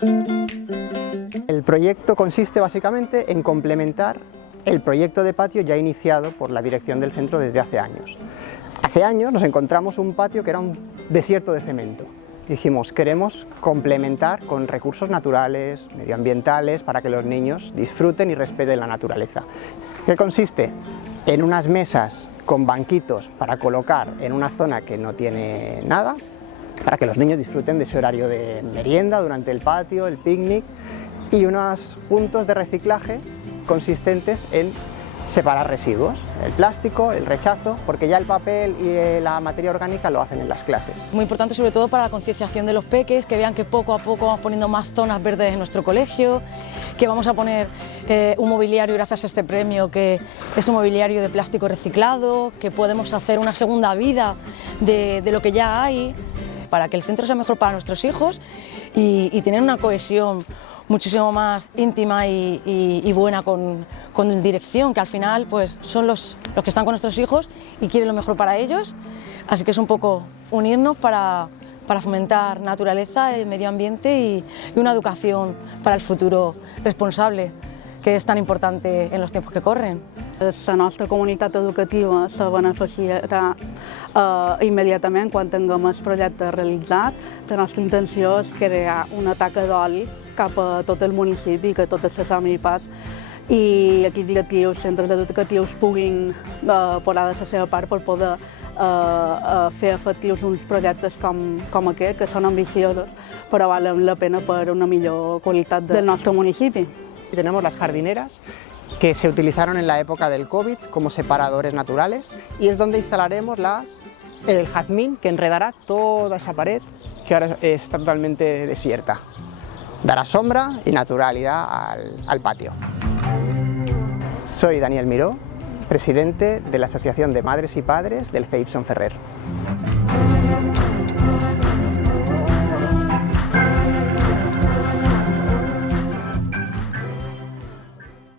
El proyecto consiste básicamente en complementar el proyecto de patio ya iniciado por la dirección del centro desde hace años. Hace años nos encontramos un patio que era un desierto de cemento. Dijimos, queremos complementar con recursos naturales, medioambientales, para que los niños disfruten y respeten la naturaleza. ¿Qué consiste? En unas mesas con banquitos para colocar en una zona que no tiene nada, para que los niños disfruten de ese horario de merienda durante el patio, el picnic, y unos puntos de reciclaje consistentes en separar residuos, el plástico, el rechazo, porque ya el papel y la materia orgánica lo hacen en las clases. Muy importante sobre todo para la concienciación de los peques, que vean que poco a poco vamos poniendo más zonas verdes en nuestro colegio, que vamos a poner un mobiliario gracias a este premio que es un mobiliario de plástico reciclado, que podemos hacer una segunda vida de lo que ya hay, para que el centro sea mejor para nuestros hijos y tener una cohesión muchísimo más íntima y buena con dirección, que al final pues, son los que están con nuestros hijos y quieren lo mejor para ellos, así que es un poco unirnos para fomentar naturaleza, el medio ambiente y una educación para el futuro responsable, que és tan importante en los tiempos que corren. La nostra comunitat educativa se beneficiarà immediatament quan tinguem el projecte realitzat. La nostra intenció és crear una taca d'oli cap a tot el municipi, que totes les AMIPAs i equips directius, centres educatius puguin posar de la seva part per poder fer efectius uns projectes com aquest, que són ambiciosos, però valen la pena per una millor qualitat del nostre municipi. Tenemos las jardineras que se utilizaron en la época del COVID como separadores naturales y es donde instalaremos el jazmín que enredará toda esa pared que ahora está totalmente desierta. Dará sombra y naturalidad al patio. Soy Daniel Miró, presidente de la Asociación de Madres y Padres del CEIP Son Ferrer.